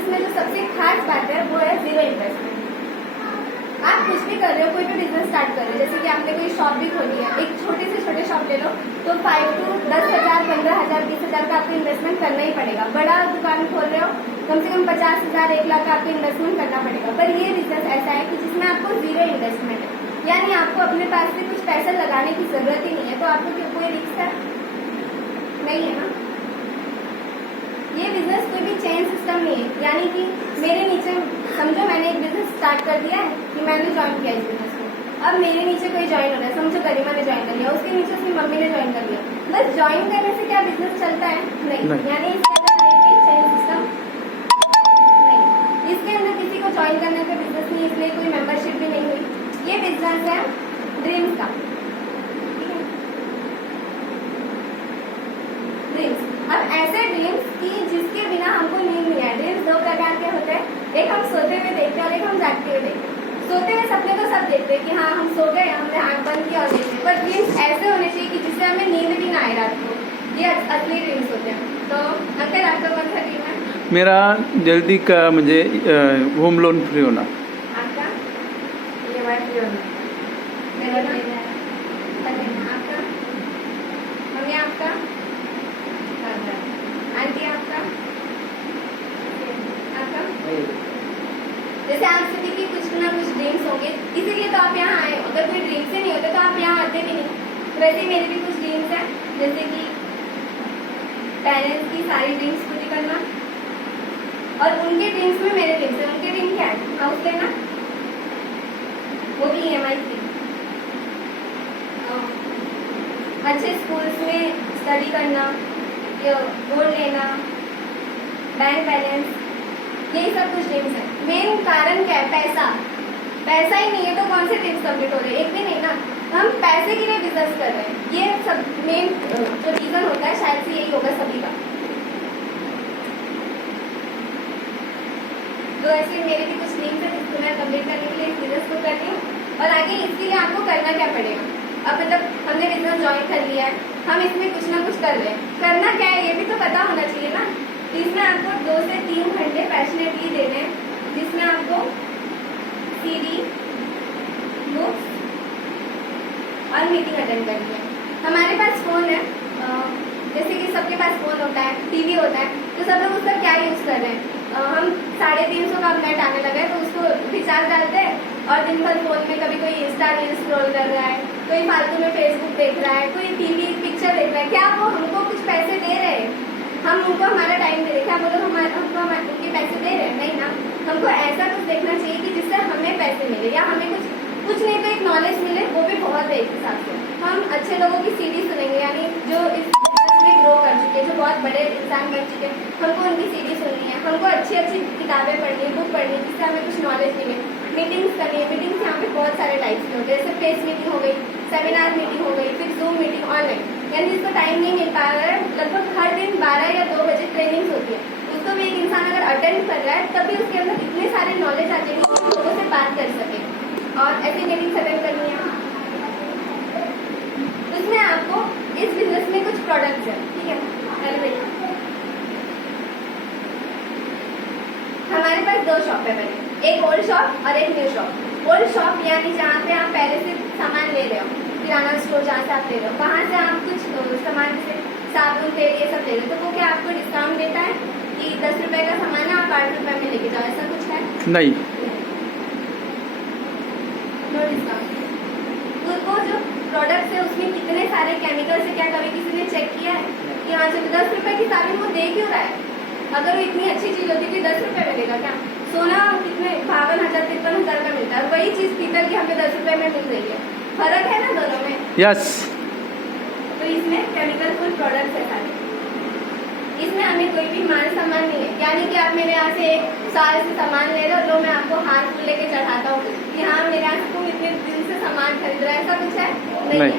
Business में जो सबसे खास बात है वो है जीरो इन्वेस्टमेंट। आप कुछ भी कर रहे हो, कोई भी बिजनेस स्टार्ट कर रहे हो, जैसे कि आपने कोई शॉप भी खोली है, एक छोटे से छोटे शॉप ले लो तो 5 to 10,000, 15,000, 20,000 का आपको इन्वेस्टमेंट करना ही पड़ेगा। बड़ा दुकान खोल रहे हो कम से कम 50,000, 1 लाख का आपको इन्वेस्टमेंट करना पड़ेगा। पर ये बिजनेस ऐसा है कि जिसमें आपको जीरो इन्वेस्टमेंट है, यानी आपको अपने पास से कुछ पैसा लगाने की जरूरत ही नहीं है। तो आपको कोई रिस्क है नहीं है ना। ये बिजनेस कोई भी चेन सिस्टम नहीं है, यानी कि मेरे नीचे समझो मैंने एक बिजनेस स्टार्ट कर दिया है कि मैंने ज्वाइन किया इस बिजनेस को, अब मेरे नीचे कोई ज्वाइन हो रहा है, समझो गरिमा ने ज्वाइन कर लिया, उसके नीचे उसकी मम्मी ने ज्वाइन कर लिया, बस ज्वाइन करने से क्या बिजनेस चलता है? नहीं। यानी इसके अंदर नहीं चेन सिस्टम नहीं, इसके अंदर किसी को ज्वाइन करने का बिजनेस नहीं, इसलिए कोई मेंबरशिप भी नहीं हुई। ये बिजनेस है ड्रीम्स का। ड्रीम्स, अब ऐसे ड्रीम्स की जिसके बिना हमको नींद नहीं है। ड्रीम्स दो प्रकार के होते हैं, एक हम सोते हुए देखते हैं और एक हम जागते हुए देखते हैं। सोते हुए सपने तो सब देखते हैं कि हाँ हम सो गए, हमने आंख बंद किया और देखते, पर ड्रीम्स ऐसे होने चाहिए कि जिससे हमें नींद भी ना आए रात को। ये असली ड्रीम्स होते हैं। तो अंकल आपका कौन सा ड्रीम है? मेरा जल्दी का मुझे होम लोन फ्री होना। आपका? ये फ्री होना। मेरा आपका? मम्मी आपका? आंटी आपका? आपका? जैसे आप सभी की कुछ ना कुछ ड्रीम्स होंगे, इसीलिए तो आप यहाँ आए। अगर कोई ड्रीम्स ही नहीं होते तो आप यहाँ आते भी नहीं। वैसे मेरे भी कुछ ड्रीम्स हैं, जैसे कि पेरेंट्स की सारी ड्रीम्स पूरी करना, और उनके ड्रीम्स में मेरे ड्रीम्स हैं। उनके ड्रीम क्या है? हाउस लेना, वो भी EMI की, अच्छे स्कूल्स में स्टडी करना, गोल्ड लेना, बैंक बैलेंस, यही सब कुछ ड्रीम्स है। मेन कारण क्या है? पैसा। पैसा ही नहीं है तो कौन से ड्रीम्स कंप्लीट हो रहे हैं? एक भी नहीं ना। हम पैसे के लिए बिजनेस कर रहे हैं, ये सब मेन जो रीजन होता है, शायद से यही होगा सभी का। तो ऐसे मेरे भी कुछ ड्रीम्स है जिसको मैं कंप्लीट करने के लिए इस बिजनेस को कर रही हूँ। और आगे इसके लिए आपको करना क्या पड़ेगा? अब मतलब हमने बिजनेस ज्वाइन कर लिया है, हम इसमें कुछ ना कुछ कर रहे हैं, करना क्या है ये भी तो पता होना चाहिए ना। तो इसमें आपको 2 से 3 घंटे पैशनेटली देने हैं, जिसमें आपको CD, बुक्स और मीटिंग अटेंड करनी है। हमारे पास फ़ोन है, जैसे कि सबके पास फ़ोन होता है, TV होता है, तो सब लोग उसका क्या यूज़ कर रहे हैं? हम 350 का नेट आने लगा है तो उसको रिचार्ज डालते हैं और दिन भर फोन में कभी कोई इंस्टा रील स्क्रॉल कर रहा है, कोई फालतू में फेसबुक देख रहा है, कोई टीवी पिक्चर देख रहा है। क्या वो हमको कुछ पैसे दे रहे हैं? हम उनको हमारा टाइम दे रहे हैं, क्या वो लोग हमको उनके पैसे दे रहे हैं? नहीं ना। हमको ऐसा कुछ देखना चाहिए कि जिससे हमें पैसे मिले या हमें कुछ नहीं तो एक नॉलेज मिले, वो भी बहुत है एक हिसाब से। हम अच्छे लोगों की CD सुनेंगे, यानी जो इस बिजनेस में ग्रो कर चुके, जो बहुत बड़े इंसान बन चुके, हमको उनकी CD सुननी है। हमको अच्छी अच्छी किताबें पढ़नी है, बुक पढ़नी है, जिससे हमें कुछ नॉलेज मिले। मीटिंग्स करनी है। मीटिंग्स यहाँ पे बहुत सारे टाइप्स के होते हैं, जैसे फेस मीटिंग हो गई, सेमिनार मीटिंग हो गई, फिर जूम मीटिंग ऑनलाइन, यानी जिसको टाइम नहीं मिल पा रहा है, लगभग हर दिन 12 या 2 बजे ट्रेनिंग्स होती है, उसको भी एक इंसान अगर अटेंड कर रहा है तब भी उसके अंदर इतने सारे नॉलेज आते हैं कि लोगों से बात कर सके। और ऐसी मीटिंग्स अटेंड करनी है। उसमें आपको इस बिजनेस में कुछ प्रोडक्ट्स है, ठीक है? हमारे पास 2 शॉप है, पहले एक ओल्ड शॉप और एक न्यू शॉप। ओल्ड शॉप यानी जहाँ पे आप पहले से सामान ले रहे हो, किराना स्टोर जहाँ से आप ले रहे हो, वहाँ से आप कुछ सामान जैसे साबुन तेल ये सब ले रहे हो, तो वो क्या आपको डिस्काउंट देता है कि 10 रुपए का सामान है आप 8 रुपए में लेके जाओ, ऐसा कुछ है? नहीं, नो डिस्काउंट। वो जो प्रोडक्ट्स है उसमें कितने सारे केमिकल्स है, क्या कभी किसी ने चेक किया है कि हाँ जब 10 रुपए की साबुन वो दे क्यों रहा है? अगर वो इतनी अच्छी चीज होती थी 10 रुपए में देगा क्या? सोना कितने 52,000 53,000 का मिलता है, वही चीज पीतल की हमें 10 रुपए में मिल रही है। फर्क है ना दोनों में? यस। तो इसमें केमिकल फुल प्रोडक्ट्स है सारे। इसमें हमें कोई भी माल सामान नहीं है, यानी कि आप मेरे यहाँ से 1 साल से सामान ले रहे हो तो मैं आपको हाथ फूल लेके चढ़ाता हूँ कि हाँ मेरे यहाँ से तुम इतने दिन से सामान खरीद रहा है, ऐसा कुछ है? नहीं है।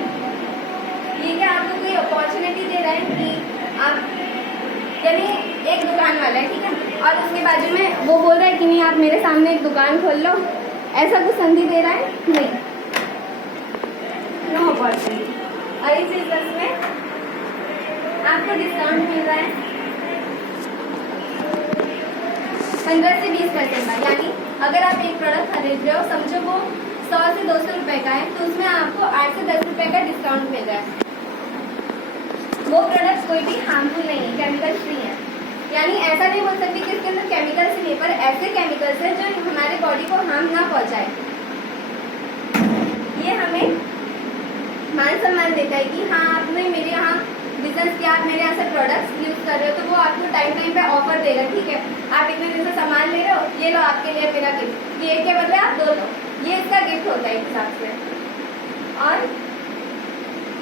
ये क्या आपको कोई अपॉर्चुनिटी दे रहा है कि आप, यानी एक दुकान वाला है, ठीक है, और उसके बाजू में वो बोल रहा है कि नहीं आप मेरे सामने एक दुकान खोल लो, ऐसा कुछ संधि दे रहा है? नहीं, नो अपॉर्चुनिटी। और इस बिजनेस में आपको डिस्काउंट मिल रहा है, 15 से 20% का। यानी अगर आप एक प्रोडक्ट खरीद रहे हो, समझो वो 100 से 200 रुपए का है, तो उसमें आपको 8 से 10 रुपए का डिस्काउंट मिल रहा है। वो प्रोडक्ट कोई भी हार्मफुल नहीं है, केमिकल फ्री है। यानी ऐसा नहीं बोल सकती कि इसके अंदर केमिकल्स नहीं, पर ऐसे केमिकल्स हैं जो हमारे बॉडी को हार्म ना पहुंचाए। ये हमें मान सम्मान देता है कि हाँ आपने मेरे यहाँ बिजनेस किया, आप मेरे यहाँ से प्रोडक्ट्स यूज कर रहे हो, तो वो आपको टाइम टाइम पे ऑफर देगा। ठीक है, आप इतने दिन से सामान ले रहे हो, ये लो आपके लिए मेरा गिफ्ट, ये एक के बदले आप 2 लो, ये इसका गिफ्ट होता है एक हिसाब से। और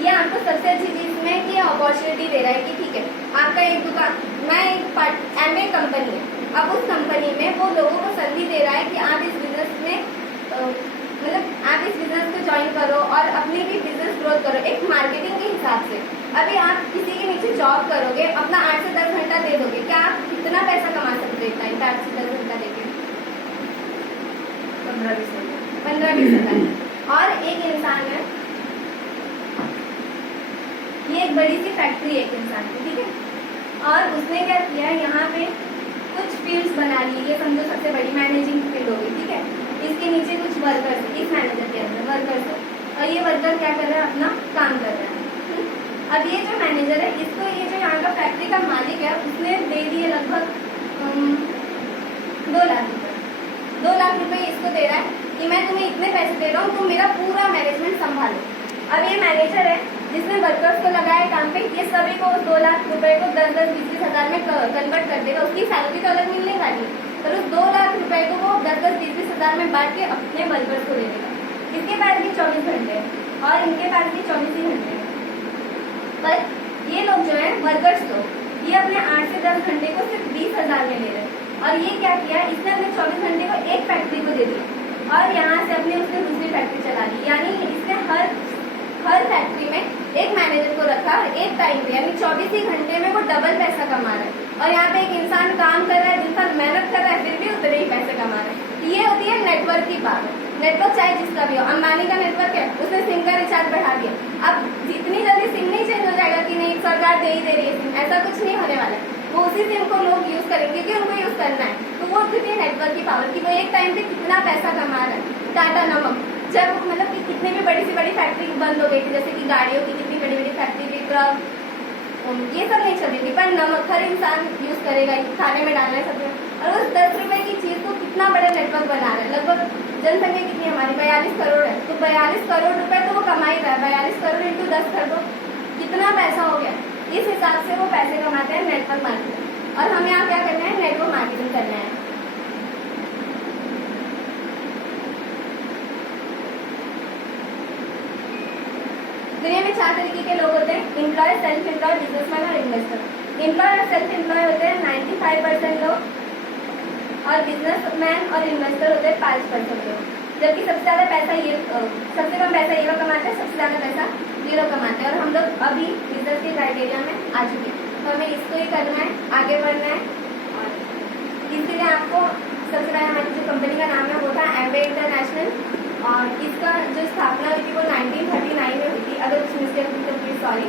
ये आपको सबसे अच्छी चीज में कि अपॉर्चुनिटी दे रहा है कि ठीक है आपका एक दुकान, मैं एक एमवे कंपनी है, अब उस कंपनी में वो लोगों को सलाह दे रहा है कि आप इस बिजनेस में मतलब आप इस बिजनेस को ज्वाइन करो और अपनी भी बिजनेस ग्रोथ करो एक मार्केटिंग के हिसाब से। अभी आप किसी के नीचे जॉब करोगे, अपना 8 से 10 घंटा दे दोगे, क्या आप कितना पैसा कमा सकते हो टाइम पे 8 से 10 घंटा देके? 15-20 हज़ार। और एक इंसान है, ये एक बड़ी सी फैक्ट्री है एक इंसान की, ठीक है, और उसने क्या किया, यहाँ पे कुछ फील्ड्स बना ली, ये समझो सबसे बड़ी मैनेजिंग फील्ड होगी, ठीक है। इसके नीचे कुछ वर्कर्स, इस मैनेजर के अंदर वर्कर्स है, और ये वर्कर क्या कर रहा है, अपना काम कर रहा है। अब ये जो मैनेजर है, इसको ये जो यहाँ का फैक्ट्री का मालिक है, उसने दे दिए लगभग 2 लाख रुपए। 2 लाख रुपए इसको दे रहा है कि मैं तुम्हें इतने पैसे दे रहा हूँ, तुम मेरा पूरा मैनेजमेंट संभालो। अब ये मैनेजर है जिसने वर्कर्स को लगाया काम पे, ये सभी को 2 लाख रुपए को 10-20 हज़ार में कन्वर्ट कर देगा। उसकी सैलरी तो अलग मिलने वाली है, पर उस 2 लाख रुपए को वो 10-20 हज़ार में बांट के अपने वर्कर्स को दे देगा। इसके पास भी 24 घंटे हैं और इनके पास भी 24 ही घंटे हैं, पर ये लोग जो है वर्कर्स लोग, ये अपने 8 से 10 घंटे को सिर्फ 20 हज़ार में ले रहे हैं। और ये क्या किया, इसने अपने 24 घंटे को एक फैक्ट्री को दे दिया और यहाँ से अपनी उसने दूसरी फैक्ट्री चला ली। यानी इसने हर फैक्ट्री में एक मैनेजर को रखा एक टाइम पे, यानी 24 ही घंटे में वो डबल पैसा कमा रहा है। और यहाँ पे एक इंसान काम कर रहा है, दिन भर मेहनत कर रहा है, फिर भी उतने ही पैसे कमा रहा है। ये होती है नेटवर्क की पावर। नेटवर्क चाहे जिसका भी हो, अंबानी का नेटवर्क है, उसने सिम का रिचार्ज बढ़ा दिया, अब जितनी जल्दी सिम नहीं चेंज हो जाएगा कि नहीं सरकार दे ही दे रही है सिम, ऐसा कुछ नहीं होने वाला है। वो उसी सिम को लोग यूज करेंगे क्योंकि उनको यूज करना है। तो वो होती है नेटवर्क की पावर कि वो एक टाइम पे कितना पैसा कमा रहा है। टाटा नमक जब मतलब कि कितनी भी बड़ी सी बड़ी फैक्ट्री बंद हो गई थी, जैसे कि गाड़ियों की कितनी बड़ी बड़ी फैक्ट्री थी, ट्रक, ये सब नहीं चलेगी, पर नमक हर इंसान यूज करेगा, खाने में डालना है सब। और उस 10 रुपए की चीज को कितना बड़ा नेटवर्क बना रहा है। लगभग जनसंख्या कितनी हमारी 42 करोड़ है, तो 42 करोड़ रुपए तो वो कमा ही रहा है। 42 करोड़ इंटू 10 कर दो, कितना पैसा हो गया। इस हिसाब से वो पैसे कमाते हैं नेटवर्क मार्केटिंग। और हम यहाँ क्या करना है, नेटवर्क मार्केटिंग करना है। दुनिया में 4 तरीके के लोग होते हैं, एम्प्लॉय, सेल्फ एम्प्लॉय, बिजनेसमैन और इन्वेस्टर। एम्प्लॉय और सेल्फ एम्प्लॉय होते हैं 95% लोग, और बिजनेसमैन और इन्वेस्टर होते हैं 5% लोग। जबकि सबसे ज्यादा पैसा ये सबसे कम पैसा ये लोग कमाते हैं, सबसे ज्यादा पैसा ये लोग कमाते हैं। और हम लोग अभी बिजनेस के क्राइटेरिया में आ चुके हैं, तो हमें इसको ही करना है, आगे बढ़ना है। और इसके लिए आपको सबसे पहले हमारी जो कंपनी का नाम है वो था एमवे इंटरनेशनल, और इसका जो स्थापना हुई थी वो 1939 में हुई थी। अगर उसमें से सॉरी